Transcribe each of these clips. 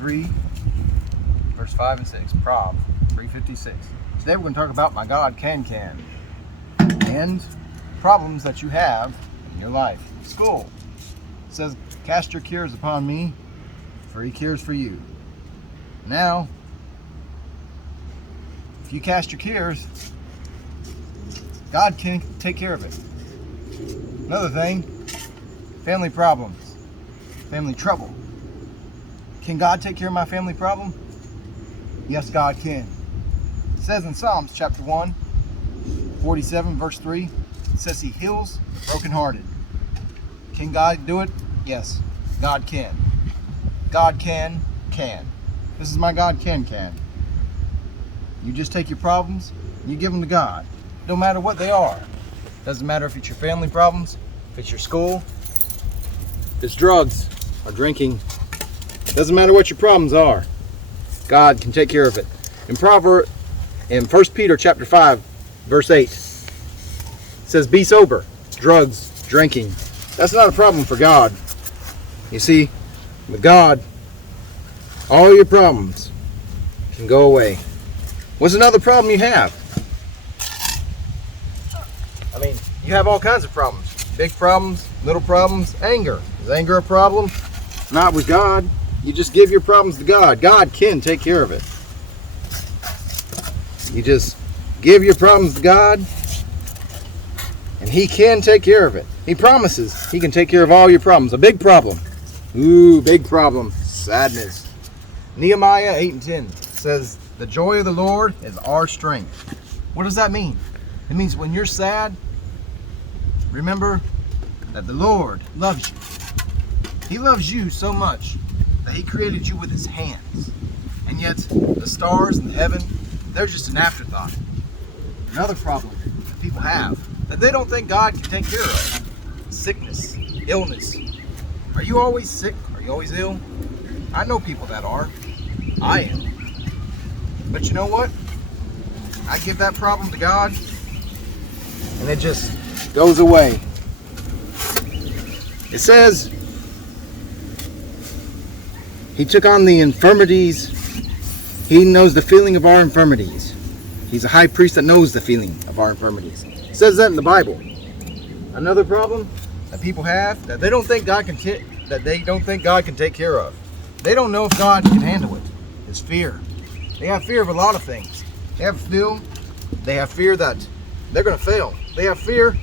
3, verse 5 and 6. Prob 3:56. Today we're going to talk about my God can and problems that you have in your life. School. It says, cast your cares upon me, for he cares for you. Now, if you cast your cares, God can take care of it. Another thing, family problems, family trouble. Can God take care of my family problem? Yes, God can. It says in Psalms chapter 1, 47, verse 3, it says he heals the brokenhearted. Can God do it? Yes, God can. God can. This is my God can. You just take your problems and you give them to God. No matter what they are. Doesn't matter if it's your family problems, if it's your school, if it's drugs or drinking. Doesn't matter what your problems are. God can take care of it. In 1 Peter chapter 5, verse 8, it says, be sober, drugs, drinking. That's not a problem for God. You see, with God, all your problems can go away. What's another problem you have? I mean, you have all kinds of problems. Big problems, little problems, anger. Is anger a problem? Not with God. You just give your problems to God. God can take care of it. You just give your problems to God, and he can take care of it. He promises he can take care of all your problems. A big problem. Ooh, big problem. Sadness. Nehemiah 8:10 says, the joy of the Lord is our strength. What does that mean? It means when you're sad, remember that the Lord loves you. He loves you so much that he created you with his hands. And yet, the stars in heaven, they're just an afterthought. Another problem that people have that they don't think God can take care of. Sickness, illness. Are you always sick? Are you always ill? I know people that are. I am. But you know what? I give that problem to God, and it just goes away. It says he took on the infirmities. He knows the feeling of our infirmities. He's a high priest that knows the feeling of our infirmities. It says that in the Bible. Another problem that people have that they don't think God can take care of. They don't know if God can handle it. Is fear. They have fear of a lot of things. They have fear that they're going to fail. They have fear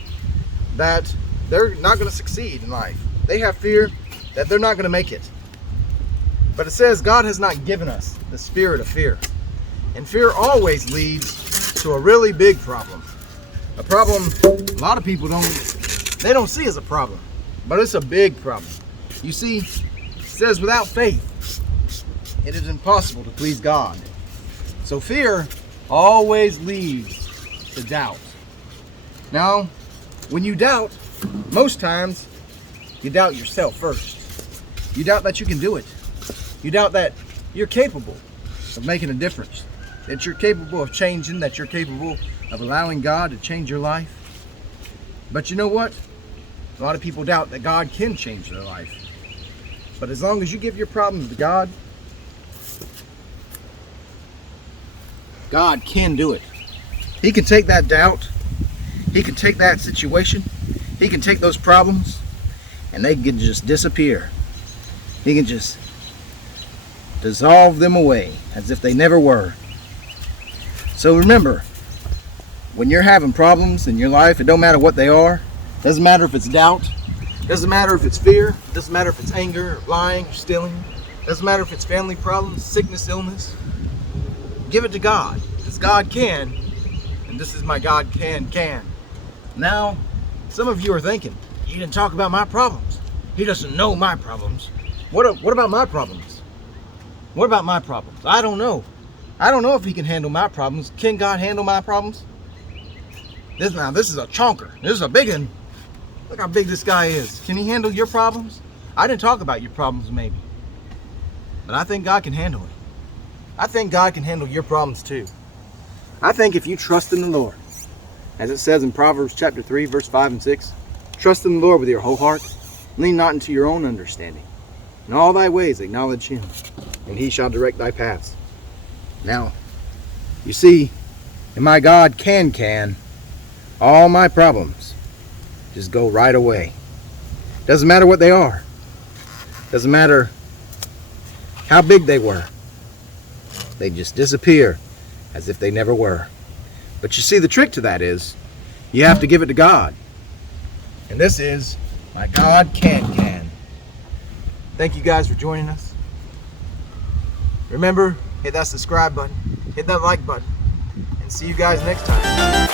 that they're not going to succeed in life. They have fear that they're not going to make it. But it says God has not given us the spirit of fear. And fear always leads to a really big problem. A problem a lot of people don't see as a problem. But it's a big problem. You see, it says without faith, it is impossible to please God. So fear always leads to doubt. Now, when you doubt, most times you doubt yourself first. You doubt that you can do it. You doubt that you're capable of making a difference, that you're capable of changing, that you're capable of allowing God to change your life. But you know what? A lot of people doubt that God can change their life. But as long as you give your problems to God, God can do it. He can take that doubt. He can take that situation. He can take those problems and they can just disappear. He can just dissolve them away as if they never were. So remember, when you're having problems in your life, it don't matter what they are. It doesn't matter if it's doubt. It doesn't matter if it's fear. It doesn't matter if it's anger, or lying, or stealing. It doesn't matter if it's family problems, sickness, illness. Give it to God, because God can, and this is my God can. Now, some of you are thinking, he didn't talk about my problems. He doesn't know my problems. What about my problems? What about my problems? I don't know. I don't know if he can handle my problems. Can God handle my problems? This is a chonker. This is a big one. Look how big this guy is. Can he handle your problems? I didn't talk about your problems maybe. But I think God can handle it. I think God can handle your problems too. I think if you trust in the Lord, as it says in Proverbs chapter 3, verse 5 and 6, trust in the Lord with your whole heart, lean not into your own understanding. In all thy ways acknowledge him, and he shall direct thy paths. Now, you see, and my God can, all my problems just go right away. Doesn't matter what they are. Doesn't matter how big they were. They just disappear as if they never were. But you see, the trick to that is you have to give it to God. And this is my God can. Thank you guys for joining us. Remember, hit that subscribe button, hit that like button, and see you guys next time.